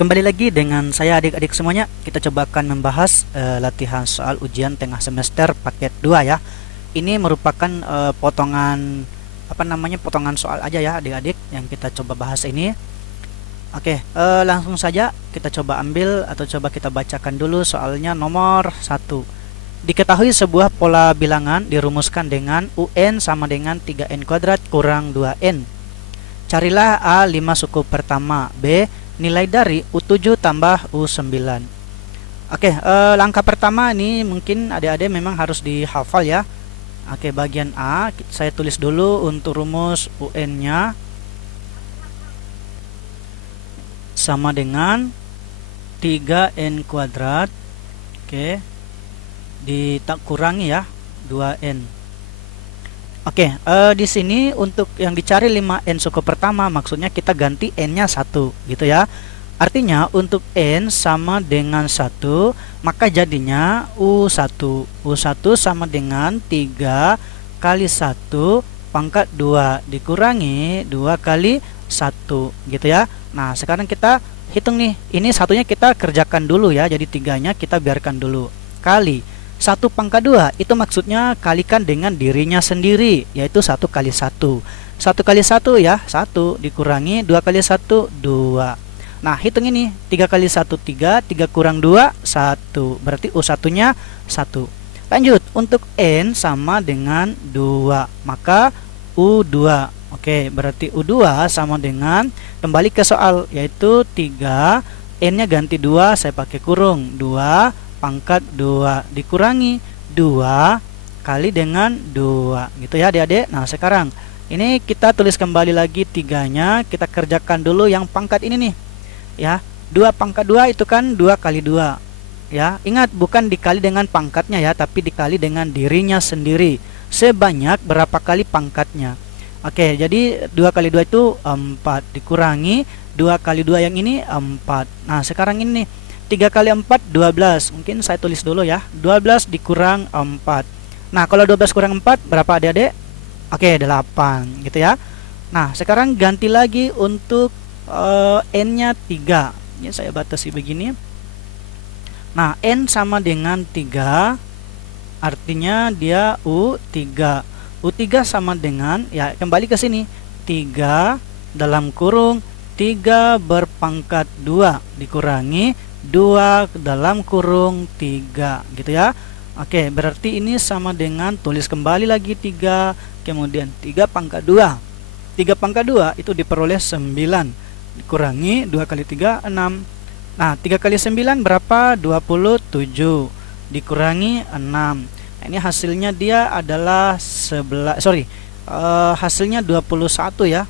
Kembali lagi dengan saya adik-adik semuanya. Kita coba akan membahas latihan soal ujian tengah semester paket 2 ya. Ini merupakan potongan potongan soal aja ya adik-adik yang kita coba bahas ini. Oke, langsung saja kita coba ambil atau coba kita bacakan dulu soalnya nomor 1. Diketahui sebuah pola bilangan dirumuskan dengan UN sama dengan 3N kuadrat kurang 2N. Carilah A5 suku pertama, B nilai dari U7 tambah U9. Oke, langkah pertama ini mungkin adik-adik memang harus dihafal ya. Oke, bagian A saya tulis dulu untuk rumus UN-nya sama dengan 3N kuadrat. Oke, dikurangi ya 2N. Oke, di sini untuk yang dicari 5N suku pertama maksudnya kita ganti N-nya 1 gitu ya. Artinya untuk N sama dengan 1, maka jadinya U1. U1 sama dengan 3 kali 1 pangkat 2 dikurangi 2 kali 1 gitu ya. Nah, sekarang kita hitung nih. Ini satunya kita kerjakan dulu ya. Jadi 3-nya kita biarkan dulu. Kali 1 pangkat 2 itu maksudnya kalikan dengan dirinya sendiri, yaitu 1 kali 1. 1 kali 1 ya 1 dikurangi 2 kali 1 2. Nah, hitung ini 3 kali 1 3, 3 kurang 2 1. Berarti U1 nya 1. Lanjut, untuk N sama dengan 2, maka U2. Oke, berarti U2 sama dengan, kembali ke soal, yaitu 3, N nya ganti 2, saya pakai kurung 2 pangkat 2 dikurangi 2 kali dengan 2 gitu ya adik-adik. Nah, sekarang ini kita tulis kembali lagi 3-nya, kita kerjakan dulu yang pangkat ini nih ya. 2 pangkat 2 itu kan 2 kali 2 ya. Ingat, bukan dikali dengan pangkatnya ya, tapi dikali dengan dirinya sendiri sebanyak berapa kali pangkatnya. Oke, jadi 2 kali 2 itu 4 dikurangi 2 kali 2 yang ini 4. Nah, sekarang ini 3 kali 4 12. Mungkin saya tulis dulu ya. 12 dikurang 4. Nah, kalau 12 kurang 4 berapa adik-adik? Oke, 8 gitu ya. Nah, sekarang ganti lagi untuk N-nya 3. Ini saya batasi begini. Nah, N sama dengan 3. Artinya dia U3. U3 sama dengan, ya kembali ke sini, 3 dalam kurung 3 berpangkat 2 dikurangi 2 dalam kurung 3 gitu ya. Oke, berarti ini sama dengan, tulis kembali lagi 3, kemudian 3 pangkat 2. 3 pangkat 2 itu diperoleh 9 dikurangi 2 kali 3 6. Nah, 3 kali 9 berapa? 27 dikurangi 6. Nah, ini hasilnya dia adalah hasilnya 21 ya.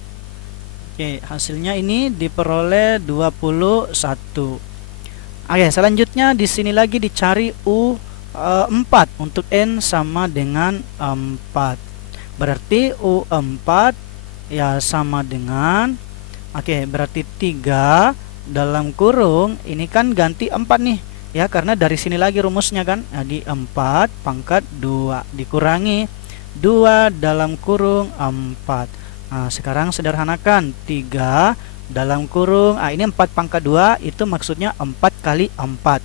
Oke, hasilnya ini diperoleh 21. Oke, selanjutnya di sini lagi dicari U4 untuk N sama dengan 4. Berarti U4 ya sama dengan, oke, berarti 3 dalam kurung, ini kan ganti 4 nih ya, karena dari sini lagi rumusnya kan. Jadi 4 pangkat 2 dikurangi 2 dalam kurung 4. Nah, sekarang sederhanakan 3 dalam kurung, ini 4 pangkat 2 itu maksudnya 4 kali 4.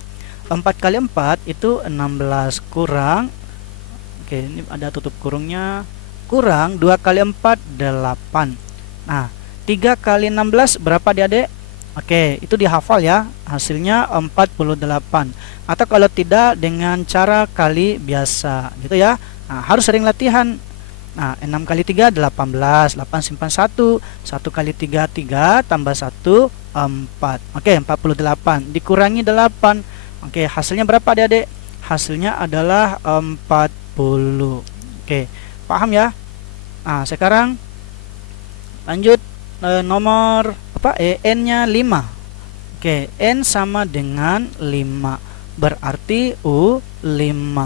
4 kali 4 itu 16 kurang, oke, ini ada tutup kurungnya, kurang 2 kali 4 8. Nah, 3 kali 16 berapa adik-adik? Oke, itu dihafal ya. Hasilnya 48. Atau kalau tidak dengan cara kali biasa gitu ya. Nah, harus sering latihan. Nah, 6 kali 3 18, 8 simpan 1, 1 kali 3 3 tambah 1 4. Oke, 48 dikurangi 8. Oke, hasilnya berapa adik-adik? Hasilnya adalah 40. Oke, paham ya? Nah, sekarang lanjut nomor N-nya 5. Oke, N sama dengan 5. Berarti U5.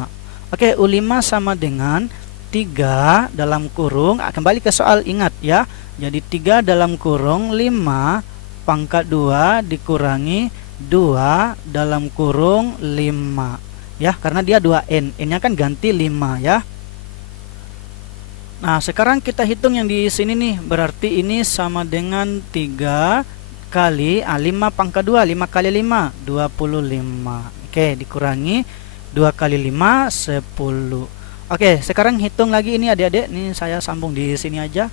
Oke, U5 sama dengan 3 dalam kurung, kembali ke soal, ingat ya. Jadi 3 dalam kurung 5 pangkat 2 dikurangi 2 dalam kurung 5 ya, karena dia 2N, N-nya kan ganti 5 ya. Nah, sekarang kita hitung yang di sini nih. Berarti ini sama dengan 3 kali 5 pangkat 2, 5 kali 5 25. Oke, dikurangi 2 kali 5 10. Oke, sekarang hitung lagi ini adik-adik. Ini saya sambung di sini aja.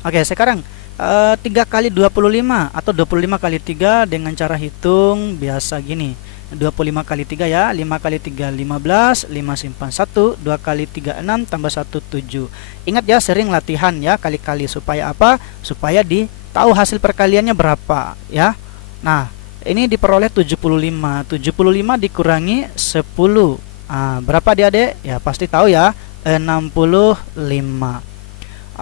Oke, sekarang 3 kali 25 atau 25 kali 3 dengan cara hitung biasa gini. 25 kali 3 ya, 5 kali 3 15, 5 simpan 1, 2 kali 3 6, tambah 1 7. Ingat ya, sering latihan ya kali-kali supaya apa? Supaya tahu hasil perkaliannya berapa ya. Nah, ini diperoleh 75. 75 dikurangi 10. Berapa adik-adik? Ya pasti tahu ya, 65.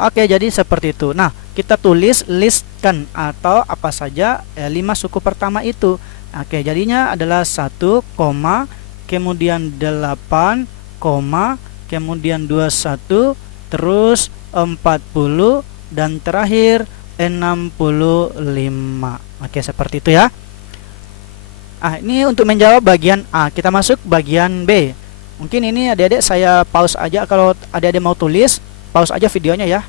Oke, jadi seperti itu. Nah, kita tulis listkan atau apa saja 5 suku pertama itu. Oke, jadinya adalah 1, kemudian 8, kemudian 21, terus 40, dan terakhir 65. Oke, seperti itu ya. Ini untuk menjawab bagian A. Kita masuk bagian B. Mungkin ini adik-adik saya pause aja. Kalau adik-adik mau tulis, pause aja videonya ya.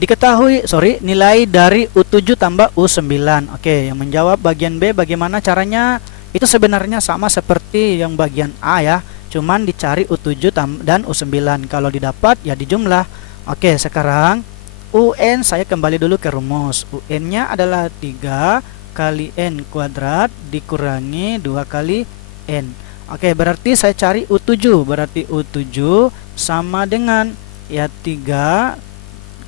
Diketahui, nilai dari U7 tambah U9. Oke, yang menjawab bagian B bagaimana caranya? Itu sebenarnya sama seperti yang bagian A ya. Cuman dicari U7 dan U9. Kalau didapat ya dijumlah. Oke, sekarang UN saya kembali dulu ke rumus. UN-nya adalah 3 kali N kuadrat dikurangi 2 kali N. Oke, berarti saya cari U7. Berarti U7 sama dengan ya 3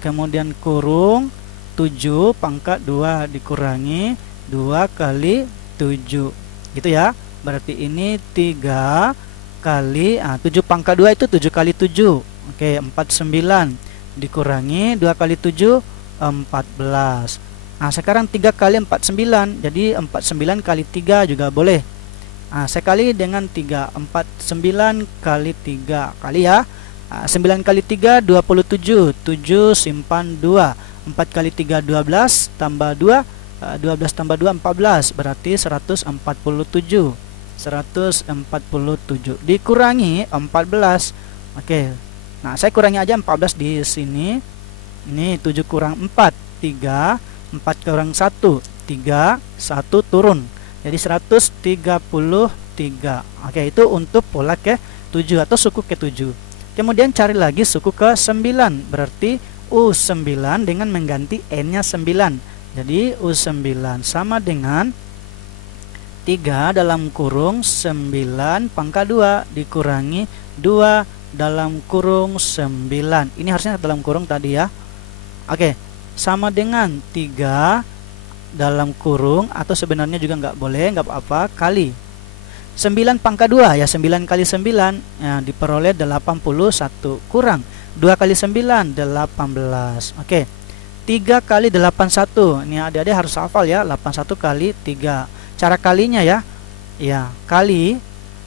kemudian kurung 7 pangkat 2 dikurangi 2 kali 7 gitu ya. Berarti ini 3 kali 7 pangkat 2 itu 7 kali 7. Oke, 49 dikurangi 2 kali 7 14. Nah, sekarang 3 kali 49. Jadi 49 kali 3 juga boleh. Sekali dengan 3, 49 kali 3 kali ya. 9 kali 3 27, 7 simpan 2, 4 kali 3 12 tambah 2, 12 tambah 2 14, berarti 147. 147 dikurangi 14. Oke. Nah, saya kurangi aja 14 di sini. Ini 7 kurang 4, 3, 4 kurang 1, 3, 1 turun. Jadi 133. Oke, itu untuk pola ke-7 atau suku ke-7. Kemudian cari lagi suku ke-9. Berarti U9 dengan mengganti N-nya 9. Jadi U9 sama dengan 3 dalam kurung 9 pangkat 2 dikurangi 2 dalam kurung 9. Ini harusnya dalam kurung tadi ya. Oke, sama dengan 3 dalam kurung, atau sebenarnya juga nggak boleh, nggak apa-apa, kali 9 pangkat 2 ya, 9 kali 9 ya, diperoleh 81 kurang 2 kali 9 18. Oke, 3 kali 81. Ini adik-adik harus hafal ya, 81 kali 3. Cara kalinya ya. Ya, kali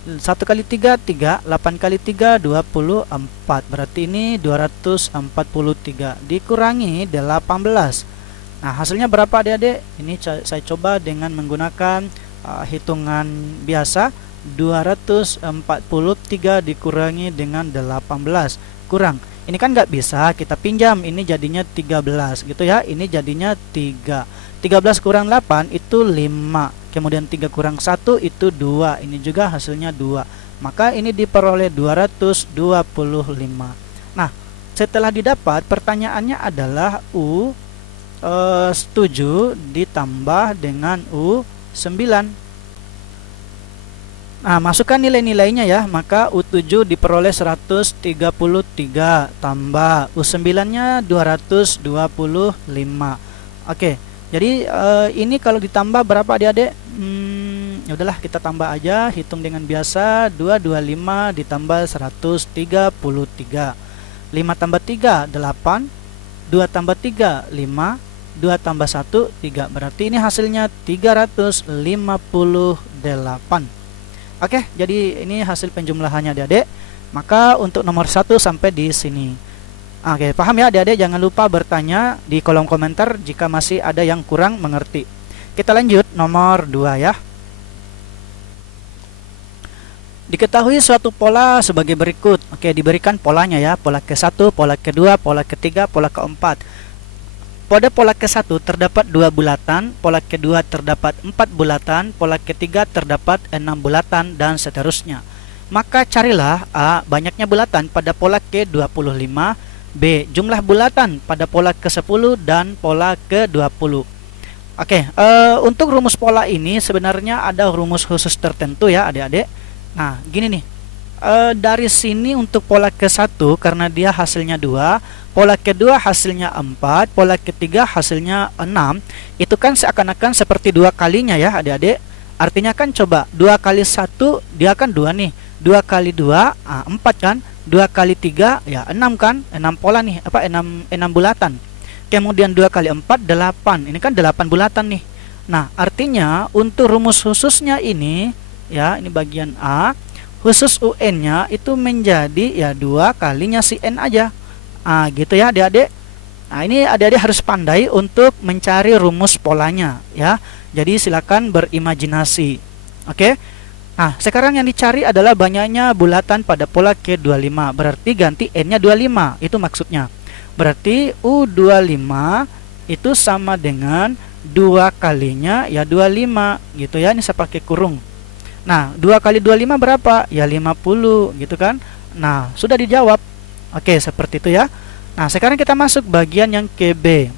1 kali 3 3, 8 kali 3 24. Berarti ini 243 dikurangi 18. Nah, hasilnya berapa adik-adik? Ini saya coba dengan menggunakan hitungan biasa. 243 dikurangi dengan 18 kurang, ini kan nggak bisa kita pinjam, ini jadinya 13 gitu ya. Ini jadinya 3. 13 kurang 8 itu 5, kemudian 3 kurang 1 itu 2, ini juga hasilnya 2. Maka ini diperoleh 225. Nah, setelah didapat, pertanyaannya adalah U7 ditambah dengan U9. Nah, masukkan nilai-nilainya ya. Maka U7 diperoleh 133 tambah U9-nya 225. Oke. Jadi ini kalau ditambah berapa adik-adik? Ya udahlah, kita tambah aja, hitung dengan biasa. 225 ditambah 133. 5 tambah 3 8, 2 tambah 3 5, 2 tambah 1 3. Berarti ini hasilnya 358. Oke, jadi ini hasil penjumlahannya adik-adik. Maka untuk nomor 1 sampai di sini. Oke, paham ya adik-adik? Jangan lupa bertanya di kolom komentar jika masih ada yang kurang mengerti. Kita lanjut nomor 2 ya. Diketahui suatu pola sebagai berikut. Oke, diberikan polanya ya. Pola ke-1, pola ke-2, pola ke-3, pola ke-4. pada pola ke-1 terdapat 2 bulatan, pola kedua terdapat 4 bulatan, pola ketiga terdapat 6 bulatan, dan seterusnya. Maka carilah A. Banyaknya bulatan pada pola ke-25, B. Jumlah bulatan pada pola ke-10 dan pola ke-20. Oke, untuk rumus pola ini sebenarnya ada rumus khusus tertentu ya adik-adik. Nah, gini nih. Dari sini untuk pola ke-1 karena dia hasilnya 2, pola kedua hasilnya 4, pola ketiga hasilnya 6. Itu kan seakan-akan seperti 2 kalinya ya adik-adik. Artinya kan coba 2 kali 1 dia kan 2 nih. 2 kali 2 4 kan. 2 kali 3 ya 6 kan. 6 pola nih, 6 bulatan. Kemudian 2 kali 4 8. Ini kan 8 bulatan nih. Nah, artinya untuk rumus khususnya ini ya, ini bagian A. Khusus UN-nya itu menjadi ya 2 kalinya si N aja. Gitu ya adik-adik. Nah, ini adik-adik harus pandai untuk mencari rumus polanya ya. Jadi silakan berimajinasi. Oke. Nah, sekarang yang dicari adalah banyaknya bulatan pada pola ke-25. Berarti ganti N-nya 25. Itu maksudnya. Berarti U25 itu sama dengan 2 kalinya ya 25 gitu ya. Ini saya pakai kurung. Nah, 2 kali 25 berapa? Ya 50 gitu kan. Nah, sudah dijawab. Oke, seperti itu ya. Nah, sekarang kita masuk bagian yang ke B.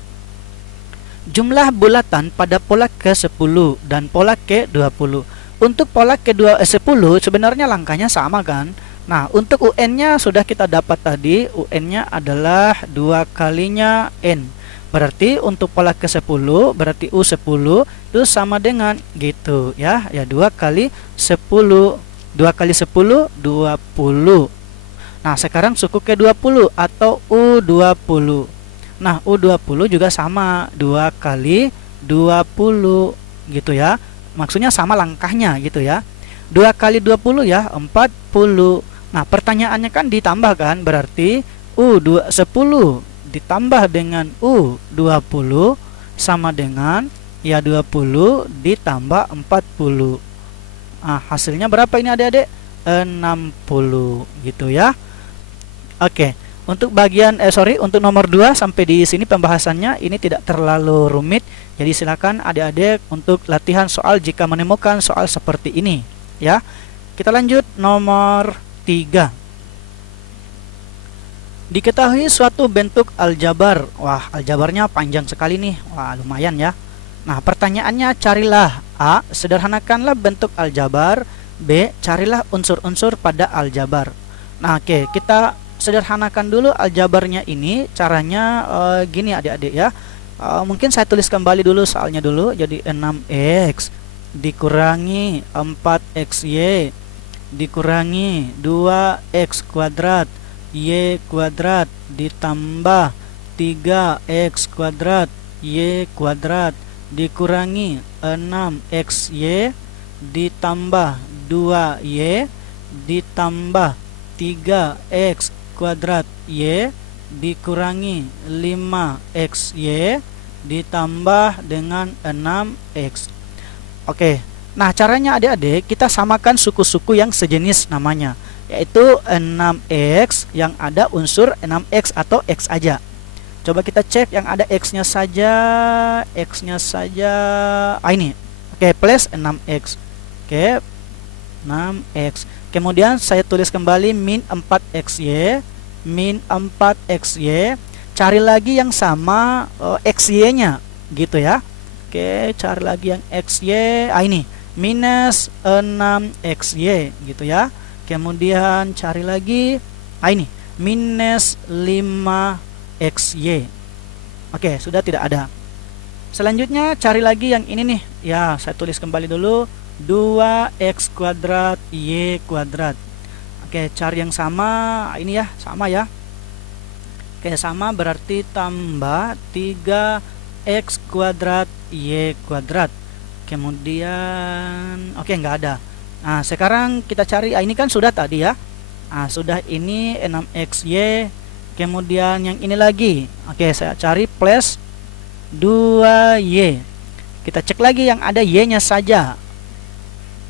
Jumlah bulatan pada pola ke-10 dan pola ke-20. Untuk pola ke-10 sebenarnya langkahnya sama kan. Nah, untuk UN-nya sudah kita dapat tadi. UN-nya adalah 2 kalinya N. Berarti untuk pola ke-10 berarti U10 itu sama dengan gitu ya. Ya 2 kali 10. 2 kali 10 20. Nah, sekarang suku ke-20 atau U20. Nah, U20 juga sama 2 kali 20 gitu ya. Maksudnya sama langkahnya gitu ya. 2 kali 20 ya 40. Nah, pertanyaannya kan ditambah kan, berarti U10 ditambah dengan U20 sama dengan ya 20 ditambah 40. Nah, hasilnya berapa ini adik-adik? 60 gitu ya. Oke, untuk bagian untuk nomor 2 sampai di sini pembahasannya ini tidak terlalu rumit. Jadi silakan adik-adik untuk latihan soal jika menemukan soal seperti ini ya. Kita lanjut nomor 3. Diketahui suatu bentuk aljabar. Wah, aljabarnya panjang sekali nih. Wah, lumayan ya. Nah, pertanyaannya carilah A. Sederhanakanlah bentuk aljabar. B. Carilah unsur-unsur pada aljabar. Nah, oke, kita sederhanakan dulu aljabarnya ini. Caranya gini adik-adik ya. Mungkin saya tulis kembali dulu soalnya dulu. Jadi 6x dikurangi 4xy dikurangi 2x kuadrat y kuadrat ditambah 3x kuadrat y kuadrat dikurangi 6xy ditambah 2y ditambah 3x kuadrat y dikurangi 5xy ditambah dengan 6x. Oke, nah caranya adik-adik kita samakan suku-suku yang sejenis namanya, yaitu 6x yang ada unsur 6x atau x aja. Coba kita cek yang ada x-nya saja, ini. Oke, plus 6x. Oke, 6x. Kemudian saya tulis kembali min 4xy, min 4xy. Cari lagi yang sama xy-nya gitu ya. Oke, cari lagi yang xy. Ini minus 6xy gitu ya. Kemudian cari lagi ini minus 5xy. Oke, sudah tidak ada. Selanjutnya cari lagi yang ini nih. Ya, saya tulis kembali dulu 2x kuadrat y kuadrat. Oke, cari yang sama. Ini ya, sama ya. Oke, sama berarti tambah 3x kuadrat y kuadrat. Kemudian oke, nggak ada. Nah, sekarang kita cari ini kan sudah tadi ya. Nah, sudah ini 6xy. Kemudian yang ini lagi. Oke, saya cari plus 2y. Kita cek lagi yang ada y-nya saja.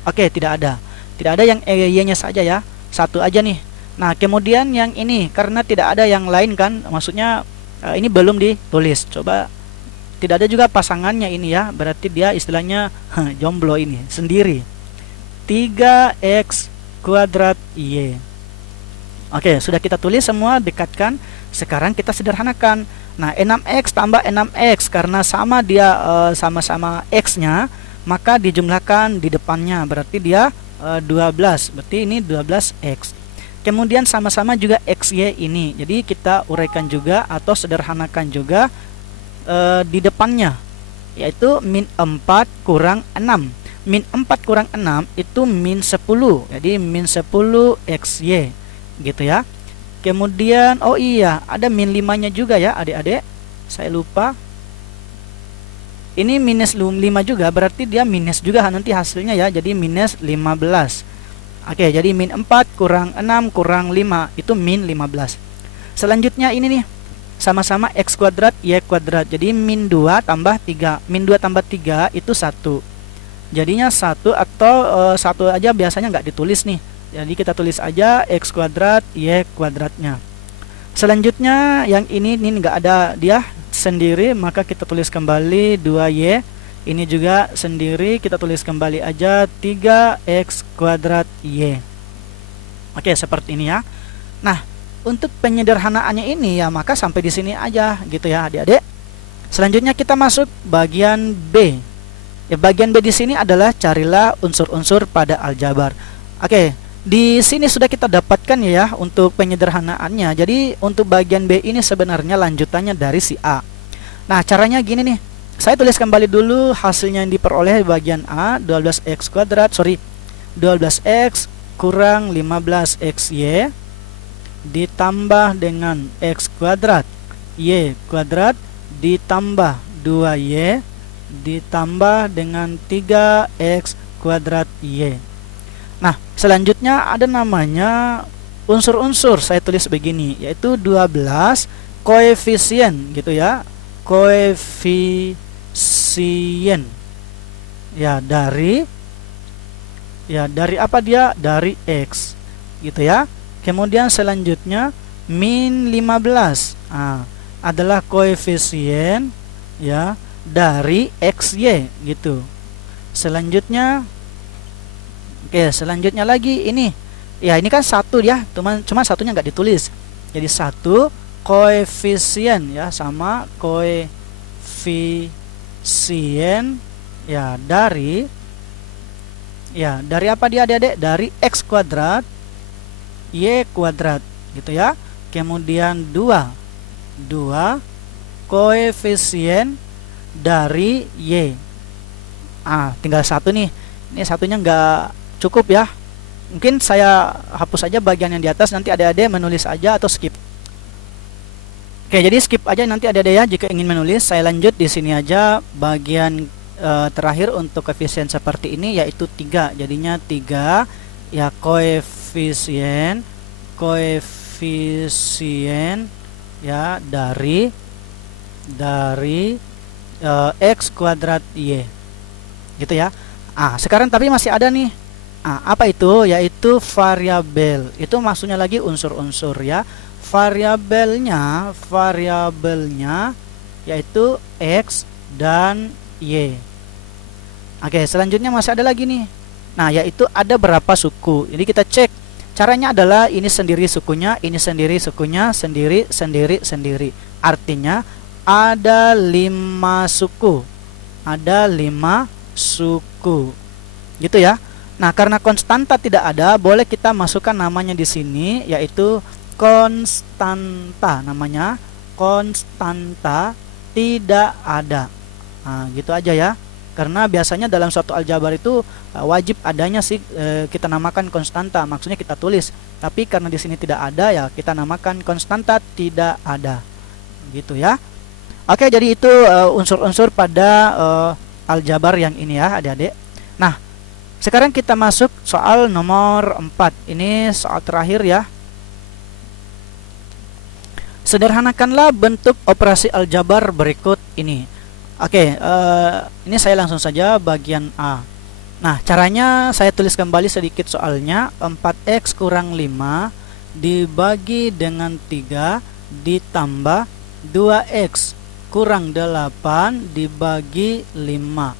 Oke, tidak ada. Tidak ada yang y-nya saja ya. Satu aja nih. Nah, kemudian yang ini karena tidak ada yang lain kan, maksudnya ini belum ditulis. Coba tidak ada juga pasangannya ini ya, berarti dia istilahnya jomblo ini, sendiri. 3x kuadrat Y. Oke, sudah kita tulis semua, dekatkan. Sekarang kita sederhanakan. Nah, 6x tambah 6x, karena sama dia sama-sama x-nya, maka dijumlahkan di depannya, berarti dia 12. Berarti ini 12x. Kemudian sama-sama juga xy ini. Jadi kita uraikan juga atau sederhanakan juga di depannya, yaitu min 4 kurang 6. Min 4 kurang 6 itu min 10. Jadi min 10 xy gitu ya. Kemudian oh iya, ada min 5-nya juga ya adik-adik, saya lupa. Ini minus 5 juga, berarti dia minus juga nanti hasilnya ya, jadi minus 15. Oke, jadi min 4 kurang 6 kurang 5 itu min 15. Selanjutnya ini nih, sama-sama x kuadrat y kuadrat, jadi min 2 tambah 3. Min 2 tambah 3 itu 1. Jadinya 1 atau 1 aja biasanya nggak ditulis nih. Jadi kita tulis aja x kuadrat y kuadratnya. Selanjutnya yang ini nggak ada dia sendiri, maka kita tulis kembali 2y. Ini juga sendiri, kita tulis kembali aja 3x kuadrat y. Oke, seperti ini ya. Nah, untuk penyederhanaannya ini ya, maka sampai di sini aja gitu ya adik-adik. Selanjutnya kita masuk bagian B. Ya, bagian B di sini adalah carilah unsur-unsur pada aljabar. Oke, di sini sudah kita dapatkan ya untuk penyederhanaannya. Jadi untuk bagian B ini sebenarnya lanjutannya dari si A. Nah, caranya gini nih. Saya tulis kembali dulu hasilnya yang diperoleh bagian A, 12x kurang 15xy ditambah dengan x kuadrat y kuadrat ditambah 2y ditambah dengan 3x kuadrat y. Nah, selanjutnya ada namanya unsur-unsur, saya tulis begini, yaitu 12 koefisien gitu ya, koefisien ya dari apa dia, dari x gitu ya. Kemudian selanjutnya min 15 adalah koefisien ya dari xy gitu. Selanjutnya selanjutnya lagi ini ya, ini kan 1 ya, cuma satunya nggak ditulis. Jadi 1 koefisien ya, sama koefisien ya dari apa dia adik-adik, dari x kuadrat y kuadrat gitu ya. Kemudian 2 koefisien dari y. Tinggal 1 nih. Ini satunya nggak cukup ya. Mungkin saya hapus aja bagian yang di atas, nanti adik-adik menulis aja atau skip. Oke, jadi skip aja nanti adik-adik ya jika ingin menulis. Saya lanjut di sini aja bagian terakhir untuk koefisien seperti ini, yaitu 3. Jadinya 3 ya koefisien ya dari x kuadrat y gitu ya. Sekarang tapi masih ada nih. Apa itu? Yaitu variabel. Itu maksudnya lagi unsur-unsur ya. Variabelnya yaitu x dan y. Oke, selanjutnya masih ada lagi nih. Nah, yaitu ada berapa suku. Jadi kita cek. Caranya adalah ini sendiri sukunya, ini sendiri sukunya, sendiri. Artinya ada 5 suku. Ada 5 suku. Gitu ya. Nah, karena konstanta tidak ada, boleh kita masukkan namanya di sini, yaitu konstanta. Namanya konstanta tidak ada. Gitu aja ya. Karena biasanya dalam suatu aljabar itu wajib adanya sih kita namakan konstanta, maksudnya kita tulis. Tapi karena di sini tidak ada ya, kita namakan konstanta tidak ada. Gitu ya. Oke, jadi itu unsur-unsur pada aljabar yang ini ya, adik-adik. Nah, sekarang kita masuk soal nomor 4. Ini soal terakhir ya. Sederhanakanlah bentuk operasi aljabar berikut ini. Oke, ini saya langsung saja bagian A. Nah, caranya saya tulis kembali sedikit soalnya. 4x kurang 5 dibagi dengan 3 ditambah 2x kurang 8 dibagi 5.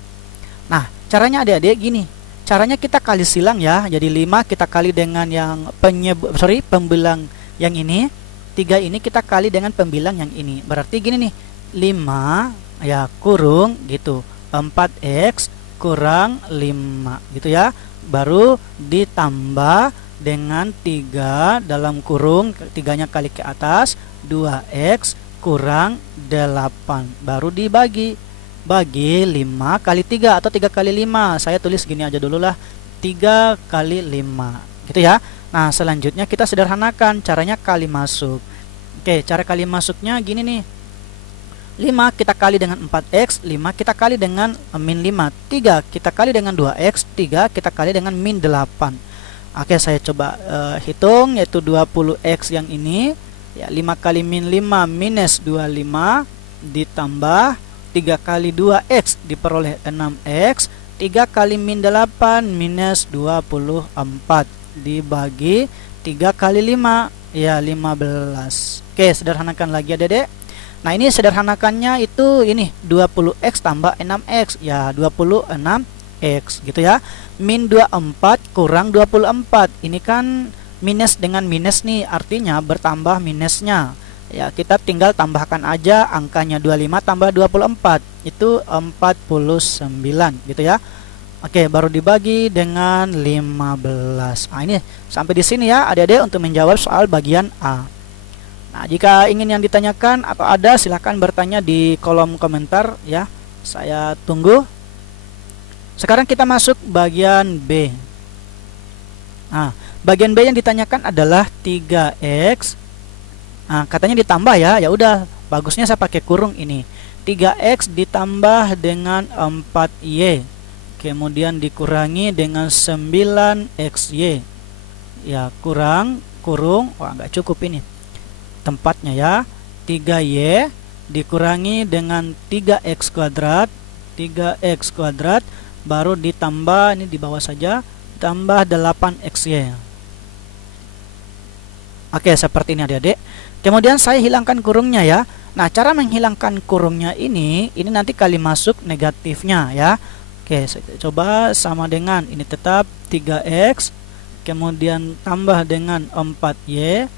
Nah, caranya adik-adik gini. Caranya kita kali silang ya. Jadi 5 kita kali dengan yang pembilang yang ini. 3 ini kita kali dengan pembilang yang ini. Berarti gini nih. 5 ya kurung gitu. 4x kurang 5 gitu ya. Baru ditambah dengan 3 dalam kurung, 3-nya kali ke atas, 2x kurang 8. Baru dibagi. Bagi 5 kali 3 atau 3 kali 5. Saya tulis gini aja dulu lah. 3 kali 5 gitu ya. Nah, selanjutnya kita sederhanakan caranya kali masuk. Oke, cara kali masuknya gini nih. 5 kita kali dengan 4x, 5 kita kali dengan min 5, 3 kita kali dengan 2x, 3 kita kali dengan min 8. Oke, saya coba hitung, yaitu 20x yang ini ya, 5 kali min 5 minus 25 ditambah 3 kali 2x diperoleh 6x, 3 kali min 8 minus 24 dibagi 3 kali 5 ya 15. Oke, sederhanakan lagi adik-adik. Nah, ini sederhanakannya itu ini 20x tambah 6x ya 26x gitu ya. Min 24 kurang 24. Ini kan minus dengan minus nih, artinya bertambah minusnya. Ya, kita tinggal tambahkan aja angkanya 25 tambah 24 itu 49 gitu ya. Oke, baru dibagi dengan 15. Nah, ini sampai di sini ya adik-adik untuk menjawab soal bagian A. Nah, jika ingin yang ditanyakan atau ada, silahkan bertanya di kolom komentar ya. Saya tunggu. Sekarang kita masuk bagian B. Nah, bagian B yang ditanyakan adalah 3x. Nah, katanya ditambah ya. Ya udah, bagusnya saya pakai kurung ini. 3x ditambah dengan 4y. Kemudian dikurangi dengan 9xy. Ya, kurang kurung. Wah, nggak cukup ini tempatnya ya. 3y dikurangi dengan 3x kuadrat. 3x kuadrat baru ditambah, ini di bawah saja, tambah 8xy. Oke, seperti ini adik-adik. Kemudian saya hilangkan kurungnya ya. Nah, cara menghilangkan kurungnya ini nanti kali masuk negatifnya ya. Oke, saya coba sama dengan ini tetap 3x, kemudian tambah dengan 4y,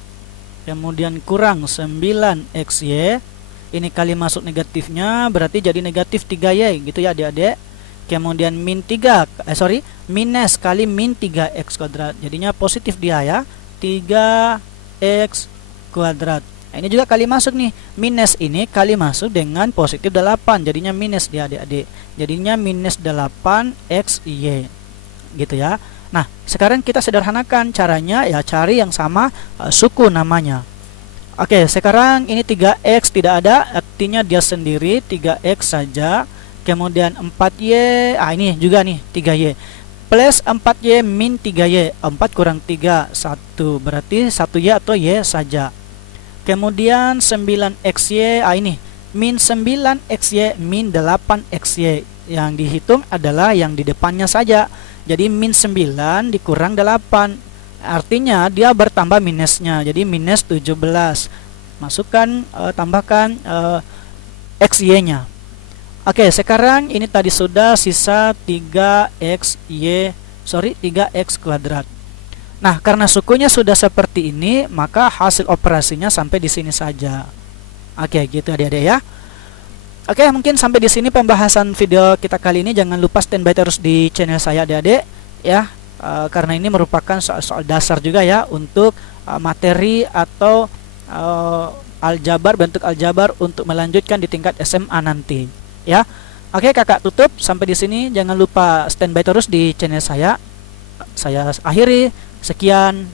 kemudian kurang 9xy. Ini kali masuk negatifnya berarti jadi negatif 3y gitu ya adik-adik. Kemudian minus kali min 3x kuadrat, jadinya positif dia ya, 3x kuadrat. Nah, ini juga kali masuk nih, minus ini kali masuk dengan positif 8, jadinya minus dia adik-adik, jadinya minus 8xy gitu ya. Nah, sekarang kita sederhanakan caranya ya, cari yang sama suku namanya. Oke, sekarang ini 3x tidak ada, artinya dia sendiri 3x saja. Kemudian 4y, ini juga nih 3y plus 4y min 3y, 4 kurang 3 1, berarti 1y atau y saja. Kemudian 9xy, ini min 9xy min 8xy, yang dihitung adalah yang di depannya saja. Jadi min 9 dikurang 8, artinya dia bertambah minusnya, jadi minus 17. Masukkan, tambahkan xy nya. Oke, sekarang ini tadi sudah sisa 3x kuadrat. Nah, karena sukunya sudah seperti ini, maka hasil operasinya sampai di sini saja. Oke, gitu adik-adik ya. Oke, mungkin sampai di sini pembahasan video kita kali ini. Jangan lupa standby terus di channel saya adik-adik ya. Karena ini merupakan soal-soal dasar juga ya untuk materi atau aljabar, bentuk aljabar untuk melanjutkan di tingkat SMA nanti ya. Oke, kakak tutup sampai di sini. Jangan lupa standby terus di channel saya. Saya akhiri. Sekian.